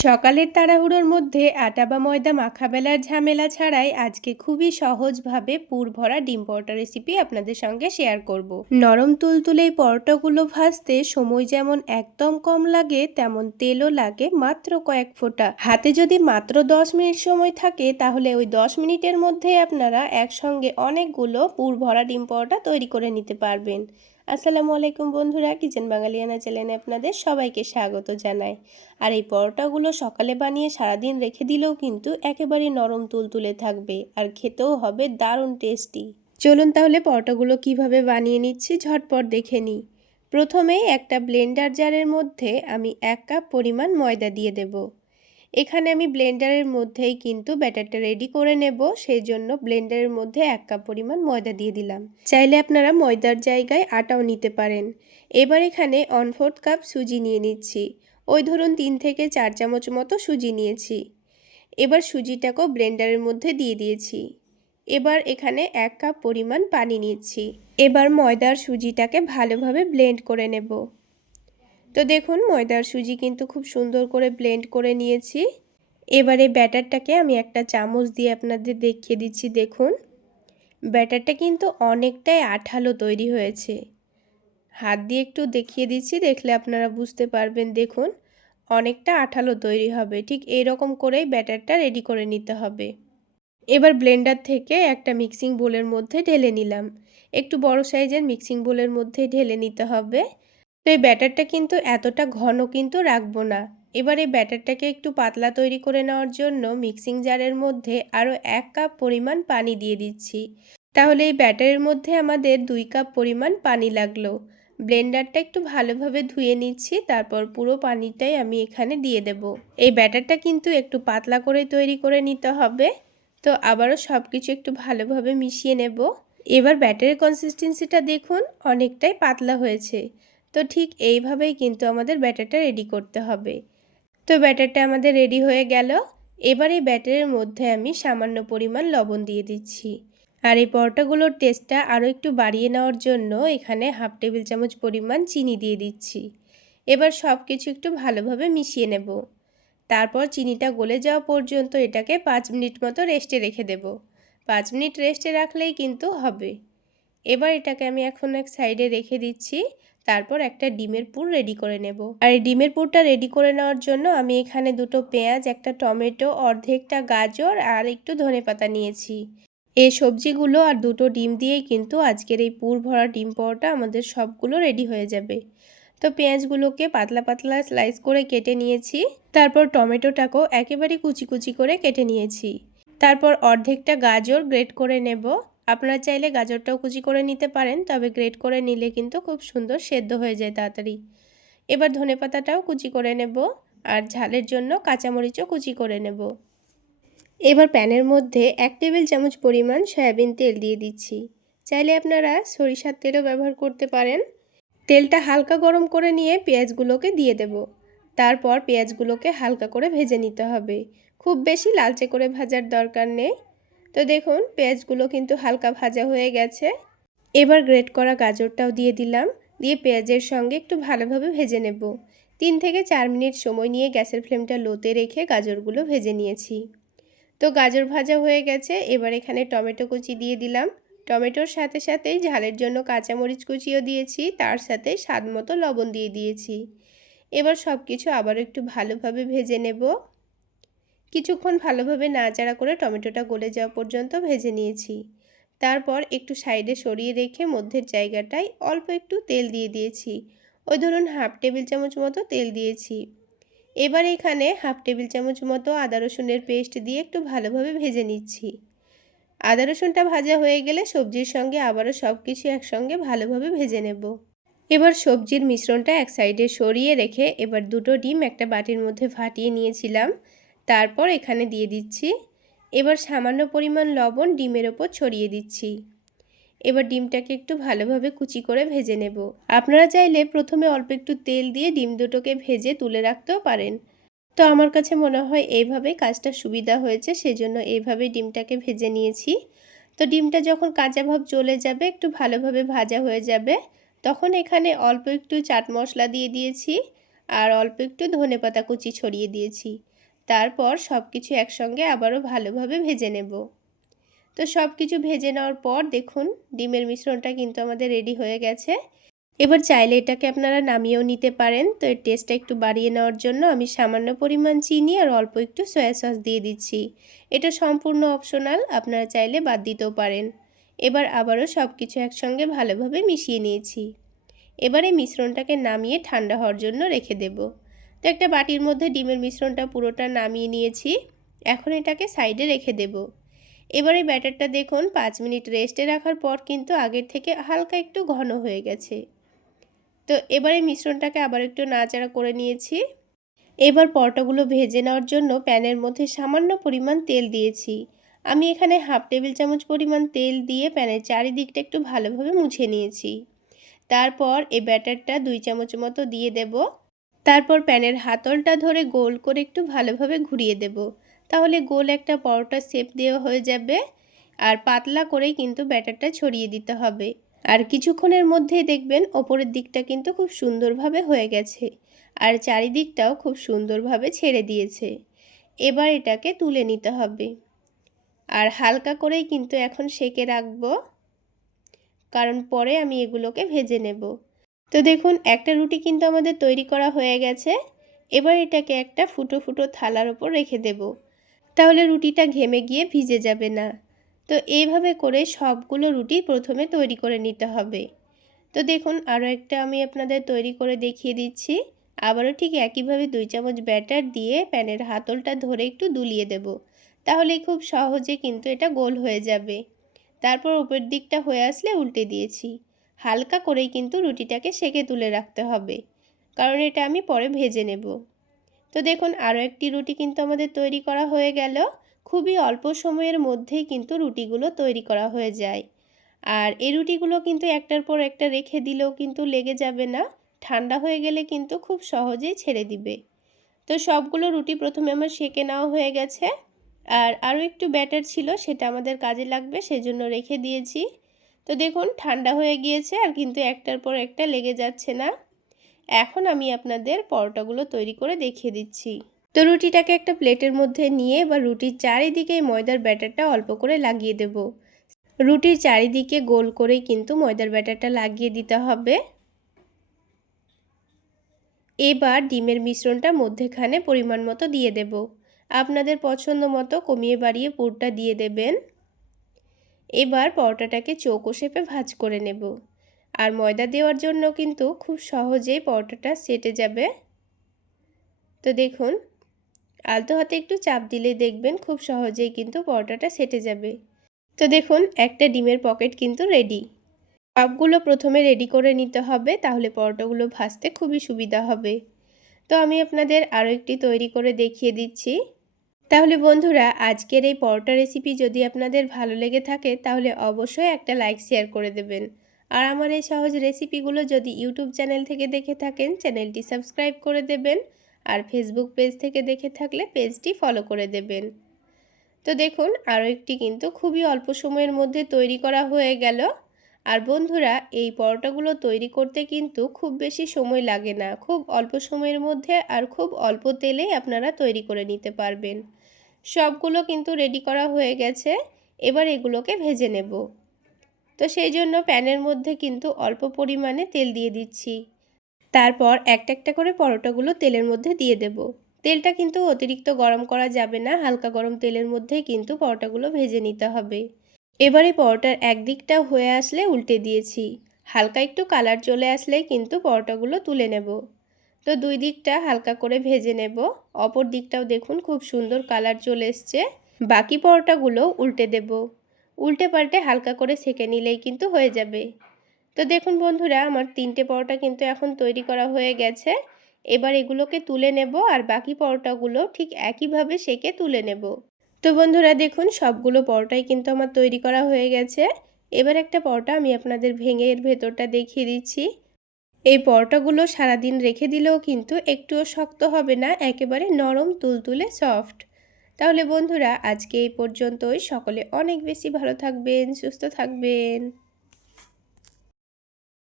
সকালের তাড়াহুড়োর মধ্যে আটা বা ময়দা মাখাবেলার ঝামেলা ছাড়াই আজকে খুবই সহজভাবে পুর ভরা ডিম পরোটা রেসিপি আপনাদের সঙ্গে শেয়ার করব। নরম তুলতুলে এই পরোটাগুলো ভাজতে সময় যেমন একদম কম লাগে, তেমন তেলও লাগে মাত্র কয়েক ফোঁটা হাতে যদি মাত্র দশ মিনিট সময় থাকে, তাহলে ওই দশ মিনিটের মধ্যে আপনারা একসঙ্গে অনেকগুলো পুর ভরা ডিম পরোটা তৈরি করে নিতে পারবেন আসসালামু আলাইকুম বন্ধুরা, কিচেন বাঙালিয়ানা চ্যানেলে আপনাদের সবাইকে স্বাগত জানাই। আর এই পরোটাগুলো সকালে বানিয়ে সারাদিন রেখে দিলেও কিন্তু একেবারে নরম তুলতুলে থাকবে আর খেতেও হবে দারুণ টেস্টি চলুন তাহলে পরোটাগুলো কীভাবে বানিয়ে নিচ্ছি ঝটপট দেখে নিই। প্রথমেই একটা ব্লেন্ডার জারের মধ্যে আমি এক কাপ পরিমাণ ময়দা দিয়ে দেবো। এখানে আমি ব্লেন্ডারের মধ্যেই কিন্তু ব্যাটারটা রেডি করে নেব। সেই জন্য ব্লেন্ডারের মধ্যে এক কাপ পরিমাণ ময়দা দিয়ে দিলাম। চাইলে আপনারা ময়দার জায়গায় আটাও নিতে পারেন। এবার এখানে ওয়ান ফোর্থ কাপ সুজি নিয়ে নিচ্ছি। ওই ধরুন তিন থেকে চার চামচ মতো সুজি নিয়েছি। এবার সুজিটাকেও ব্লেন্ডারের মধ্যে দিয়ে দিয়েছি। এবার এখানে এক কাপ পরিমাণ পানি নিচ্ছি। এবার ময়দার সুজিটাকে ভালোভাবে ব্লেন্ড করে নেব। তো দেখুন, ময়দার সুজি কিন্তু খুব সুন্দর করে ব্লেন্ড করে নিয়েছি। এবারে ব্যাটারটাকে আমি একটা চামচ দিয়ে আপনাদের দেখিয়ে দিচ্ছি, দেখুন। ব্যাটারটা কিন্তু অনেকটাই আঠালো তৈরি হয়েছে। হাত দিয়ে একটু দেখিয়ে দিচ্ছি, দেখলে আপনারা বুঝতে পারবেন, দেখুন। অনেকটা আঠালো তৈরি হবে, ঠিক এইরকম করেই ব্যাটারটা রেডি করে নিতে হবে। এবার ব্লেন্ডার থেকে একটা মিক্সিং বোলের মধ্যে ঢেলে নিলাম। একটু বড় সাইজের মিক্সিং বোলের মধ্যে ঢেলে নিতে হবে। তো এই ব্যাটারটা কিন্তু এতটা ঘন কিন্তু রাখব না। এবার এই ব্যাটারটাকে একটু পাতলা তৈরি করে নেওয়ার জন্য মিক্সিং জারের মধ্যে আরও এক কাপ পরিমাণ পানি দিয়ে দিচ্ছি। তাহলে এই ব্যাটারের মধ্যে আমাদের দুই কাপ পরিমাণ পানি লাগল। ব্লেন্ডারটা একটু ভালোভাবে ধুয়ে নিচ্ছি, তারপর পুরো পানিটাই আমি এখানে দিয়ে দেব। এই ব্যাটারটা কিন্তু একটু পাতলা করে তৈরি করে নিতে হবে। তো আবারও সব কিছু একটু ভালোভাবে মিশিয়ে নেব। এবার ব্যাটারের কনসিস্টেন্সিটা দেখুন, অনেকটাই পাতলা হয়েছে। তো ঠিক এইভাবেই কিন্তু আমাদের ব্যাটারটা রেডি করতে হবে। তো ব্যাটারটা আমাদের রেডি হয়ে গেল। এবার এই ব্যাটারের মধ্যে আমি সামান্য পরিমাণ লবণ দিয়ে দিচ্ছি। আর এই পরোটাগুলোর টেস্টটা আরও একটু বাড়িয়ে নেওয়ার জন্য এখানে হাফ টেবিল চামচ পরিমাণ চিনি দিয়ে দিচ্ছি। এবার সব কিছু একটু ভালোভাবে মিশিয়ে নেব। তারপর চিনিটা গলে যাওয়া পর্যন্ত এটাকে পাঁচ মিনিট মতো রেস্টে রেখে দেব। পাঁচ মিনিট রেস্টে রাখলেই কিন্তু হবে। এবার এটাকে আমি এখন এক সাইডে রেখে দিচ্ছি। তারপর একটা ডিমের পুর রেডি করে নেব। আর এই ডিমের পুরটা রেডি করে নেওয়ার জন্য আমি এখানে দুটো পেঁয়াজ, একটা টমেটো, অর্ধেকটা গাজর আর একটু ধনে পাতা নিয়েছি। এই সবজিগুলো আর দুটো ডিম দিয়েই কিন্তু আজকের এই পুর ভরা ডিম পাওয়াটা আমাদের সবগুলো রেডি হয়ে যাবে। তো পেঁয়াজগুলোকে পাতলা পাতলা স্লাইস করে কেটে নিয়েছি। তারপর টমেটোটাকেও একেবারে কুচি কুচি করে কেটে নিয়েছি। তারপর অর্ধেকটা গাজর গ্রেট করে নেব। আপনারা চাইলে গাজরটাও কুচি করে নিতে পারেন, তবে গ্রেট করে নিলে কিন্তু খুব সুন্দর সেদ্ধ হয়ে যায় তাড়াতাড়ি। এবার ধনে পাতাটাও কুচি করে নেব, আর ঝালের জন্য কাঁচামরিচও কুচি করে নেব। এবার প্যানের মধ্যে এক টেবিল চামচ পরিমাণ সয়াবিন তেল দিয়ে দিচ্ছি। চাইলে আপনারা সরিষার তেলও ব্যবহার করতে পারেন। তেলটা হালকা গরম করে নিয়ে পেঁয়াজগুলোকে দিয়ে দেব। তারপর পেঁয়াজগুলোকে হালকা করে ভেজে নিতে হবে। খুব বেশি লালচে করে ভাজার দরকার নেই। তো দেখুন, পেঁয়াজগুলো কিন্তু হালকা ভাজা হয়ে গেছে। এবার গ্রেট করা গাজরটাও দিয়ে দিলাম। দিয়ে পেঁয়াজের সঙ্গে একটু ভালোভাবে ভেজে নেব। তিন থেকে চার মিনিট সময় নিয়ে গ্যাসের ফ্লেমটা লোতে রেখে গাজরগুলো ভেজে নিয়েছি। তো গাজর ভাজা হয়ে গেছে, এবার এখানে টমেটো কুচি দিয়ে দিলাম। টমেটোর সাথে সাথেই ঝালের জন্য কাঁচামরিচ কুচিও দিয়েছি, তার সাথে স্বাদ মতো লবণ দিয়ে দিয়েছি। এবার সব কিছু আবার একটু ভালোভাবে ভেজে নেব। কিছুক্ষণ ভালোভাবে নাড়াচাড়া করে টমেটোটা গলে যাওয়া পর্যন্ত ভেজে নিয়েছি। তারপর একটু সাইডে সরিয়ে রেখে মধ্যের জায়গাটায় অল্প একটু তেল দিয়ে দিয়েছি। ওই ধরুন হাফ টেবিল চামচ মতো তেল দিয়েছি। এবার এখানে হাফ টেবিল চামচ মতো আদা রসুনের পেস্ট দিয়ে একটু ভালোভাবে ভেজে নিচ্ছি। আদা রসুনটা ভাজা হয়ে গেলে সবজির সঙ্গে আবারও সব কিছু একসঙ্গে ভালোভাবে ভেজে নেব। এবার সবজির মিশ্রণটা এক সাইডে সরিয়ে রেখে এবার দুটো ডিম একটা বাটির মধ্যে ফাটিয়ে নিয়েছিলাম। তারপর এখানে দিয়ে দিচ্ছি। এবার সামান্য পরিমাণ লবণ ডিমের ওপর ছড়িয়ে দিচ্ছি। এবার ডিমটাকে একটু ভালোভাবে কুচি করে ভেজে নেব। আপনারা চাইলে প্রথমে অল্প একটু তেল দিয়ে ডিম দুটোকে ভেজে তুলে রাখতেও পারেন। তো আমার কাছে মনে হয় এইভাবেই কাজটা সুবিধা হয়েছে, সেজন্য এইভাবে ডিমটাকে ভেজে নিয়েছি। তো ডিমটা যখন কাঁচা ভাব চলে যাবে, একটু ভালোভাবে ভাজা হয়ে যাবে, তখন এখানে অল্প একটু চাট মশলা দিয়ে দিয়েছি আর অল্প একটু ধনে পাতা কুচি ছড়িয়ে দিয়েছি। তারপর সব কিছু একসঙ্গে আবারও ভালোভাবে ভেজে নেব। তো সব কিছু ভেজে নেওয়ার পর দেখুন, ডিমের মিশ্রণটা কিন্তু আমাদের রেডি হয়ে গেছে। এবার চাইলে এটাকে আপনারা নামিয়েও নিতে পারেন। তো এর টেস্টটা একটু বাড়িয়ে নেওয়ার জন্য আমি সামান্য পরিমাণ চিনি আর অল্প একটু সয়া সস দিয়ে দিচ্ছি। এটা সম্পূর্ণ অপশনাল, আপনারা চাইলে বাদ দিতেও পারেন। এবার আবারও সব কিছু একসঙ্গে ভালোভাবে মিশিয়ে নিয়েছি। এবার এই মিশ্রণটাকে নামিয়ে ঠান্ডা হওয়ার জন্য রেখে দেব। তো একটা বাটির মধ্যে ডিমের মিশ্রণটা পুরোটা নামিয়ে নিয়েছি। এখন এটাকে সাইডে রেখে দেব। এবার এই ব্যাটারটা দেখুন, পাঁচ মিনিট রেস্টে রাখার পর কিন্তু আগের থেকে হালকা একটু ঘন হয়ে গেছে। তো এবারে মিশ্রণটাকে আবার একটু নাচাড়া করে নিয়েছি। এবার পরোটাগুলো ভেজে নেওয়ার জন্য প্যানের মধ্যে সামান্য পরিমাণ তেল দিয়েছি। আমি এখানে হাফ টেবিল চামচ পরিমাণ তেল দিয়ে প্যানের চারিদিকটা একটু ভালোভাবে মুছে নিয়েছি। তারপর এই ব্যাটারটা দুই চামচ মতো দিয়ে দেব। তারপর প্যানের হাতলটা ধরে গোল করে একটু ভালোভাবে ঘুরিয়ে দেব। তাহলে গোল একটা পরোটা শেপ দেওয়া হয়ে যাবে আর পাতলা করেই কিন্তু ব্যাটারটা ছড়িয়ে দিতে হবে। আর কিছুক্ষণের মধ্যেই দেখবেন ওপরের দিকটা কিন্তু খুব সুন্দরভাবে হয়ে গেছে আর চারিদিকটাও খুব সুন্দরভাবে ছেড়ে দিয়েছে। এবার এটাকে তুলে নিতে হবে। আর হালকা করেই কিন্তু এখন সেকে রাখব, কারণ পরে আমি এগুলোকে ভেজে নেব। তো দেখুন, একটা রুটি কিন্তু আমাদের তৈরি করা হয়ে গেছে। এবার এটাকে একটা ফুটো ফুটো থালার ওপর রেখে দেব। তাহলে রুটিটা ঘেমে গিয়ে ভিজে যাবে না। তো এইভাবে করে সবগুলো রুটি প্রথমে তৈরি করে নিতে হবে। তো দেখুন, আরও একটা আমি আপনাদের তৈরি করে দেখিয়ে দিচ্ছি। আবারও ঠিক একইভাবে দুই চামচ ব্যাটার দিয়ে প্যানের হাতলটা ধরে একটু দুলিয়ে দেব। তাহলে খুব সহজে কিন্তু এটা গোল হয়ে যাবে। তারপর উপর দিকটা হয়ে আসলে উল্টে দিয়েছি। হালকা করেই কিন্তু রুটিটাকে সেকে তুলে রাখতে হবে। কারণ এটা আমি পরে ভেজে নেব। তো দেখুন আরও একটি রুটি কিন্তু আমাদের তৈরি করা হয়ে গেল। খুবই অল্প সময়ের মধ্যেই কিন্তু রুটিগুলো তৈরি করা হয়ে যায়। আর এই রুটিগুলো কিন্তু একটার পর একটা রেখে দিলেও কিন্তু লেগে যাবে না। ঠান্ডা হয়ে গেলে কিন্তু খুব সহজেই ছেড়ে দিবে। তো সবগুলো রুটি প্রথমে আমার সেকে নেওয়া হয়ে গেছে। আর আরও একটু ব্যাটার ছিল, সেটা আমাদের কাজে লাগবে, সেজন্য রেখে দিয়েছি। তো দেখুন, ঠান্ডা হয়ে গিয়েছে আর কিন্তু একটার পর একটা লেগে যাচ্ছে না। এখন আমি আপনাদের পরোটাগুলো তৈরি করে দেখিয়ে দিচ্ছি। তো রুটিটাকে একটা প্লেটের মধ্যে নিয়ে বা রুটির চারিদিকে ময়দার ব্যাটারটা অল্প করে লাগিয়ে দেব। রুটির চারিদিকে গোল করেই কিন্তু ময়দার ব্যাটারটা লাগিয়ে দিতে হবে। এবার ডিমের মিশ্রণটা মধ্যেখানে পরিমাণ মতো দিয়ে দেব। আপনাদের পছন্দ মতো কমিয়ে বাড়িয়ে পুরটা দিয়ে দেবেন। এবার পরোটাটাকে চৌকো শেপে ভাজ করে নেব। আর ময়দা দেওয়ার জন্য কিন্তু খুব সহজেই পরোটাটা সেটে যাবে। তো দেখুন, আলতো হাতে একটু চাপ দিলে দেখবেন খুব সহজেই কিন্তু পরোটাটা সেটে যাবে। তো দেখুন, একটা ডিমের পকেট কিন্তু রেডি। সবগুলো প্রথমে রেডি করে নিতে হবে, তাহলে পরোটাগুলো ভাজতে খুবই সুবিধা হবে। তো আমি আপনাদের আরও একটি তৈরি করে দেখিয়ে দিচ্ছি। তাহলে বন্ধুরা, আজকের এই পরোটা রেসিপি যদি আপনাদের ভালো লেগে থাকে, তাহলে অবশ্যই একটা লাইক শেয়ার করে দেবেন। আর আমার এই সহজ রেসিপিগুলো যদি ইউটিউব চ্যানেল থেকে দেখে থাকেন চ্যানেলটি সাবস্ক্রাইব করে দেবেন আর ফেসবুক পেজ থেকে দেখে থাকলে পেজটি ফলো করে দেবেন। তো দেখুন, আরও একটি কিন্তু খুবই অল্প সময়ের মধ্যে তৈরি করা হয়ে গেল। আর বন্ধুরা, এই পরোটাগুলো তৈরি করতে কিন্তু খুব বেশি সময় লাগে না। খুব অল্প সময়ের মধ্যে আর খুব অল্প তেলেই আপনারা তৈরি করে নিতে পারবেন। সবগুলো কিন্তু রেডি করা হয়ে গেছে। এবার এগুলোকে ভেজে নেব। তো সেই জন্য প্যানের মধ্যে কিন্তু অল্প পরিমাণে তেল দিয়ে দিচ্ছি। তারপর একটা একটা করে পরোটাগুলো তেলের মধ্যে দিয়ে দেব। তেলটা কিন্তু অতিরিক্ত গরম করা যাবে না, হালকা গরম তেলের মধ্যেই কিন্তু পরোটাগুলো ভেজে নিতে হবে। এবারে পরোটার একদিকটা হয়ে আসলে উল্টে দিয়েছি। হালকা একটু কালার চলে আসলে কিন্তু পরোটাগুলো তুলে নেব। তো দুই দিকটা হালকা করে ভেজে নেব। অপর দিকটাও দেখুন খুব সুন্দর কালার চলে এসছে। বাকি পরোটাগুলো উল্টে দেব। উল্টে পাল্টে হালকা করে সেঁকে নিলেই কিন্তু হয়ে যাবে। তো দেখুন বন্ধুরা, আমার তিনটে পরোটা কিন্তু এখন তৈরি করা হয়ে গেছে। এবার এগুলোকে তুলে নেব আর বাকি পরোটাগুলো ঠিক একইভাবে সেকে তুলে নেব। তো বন্ধুরা, দেখুন সবগুলো পরোটাই কিন্তু আমার তৈরি করা হয়ে গেছে। এবার একটা পরোটা আমি আপনাদের ভেঙে এর ভেতরটা দেখিয়ে দিচ্ছি। এই পরোটাগুলো সারাদিন রেখে দিলেও কিন্তু একটুও শক্ত হবে না, একেবারে নরম, তুলতুলে, সফট। তাহলে বন্ধুরা, আজকে এই পর্যন্তই। সকলে অনেক বেশি ভালো থাকবেন, সুস্থ থাকবেন।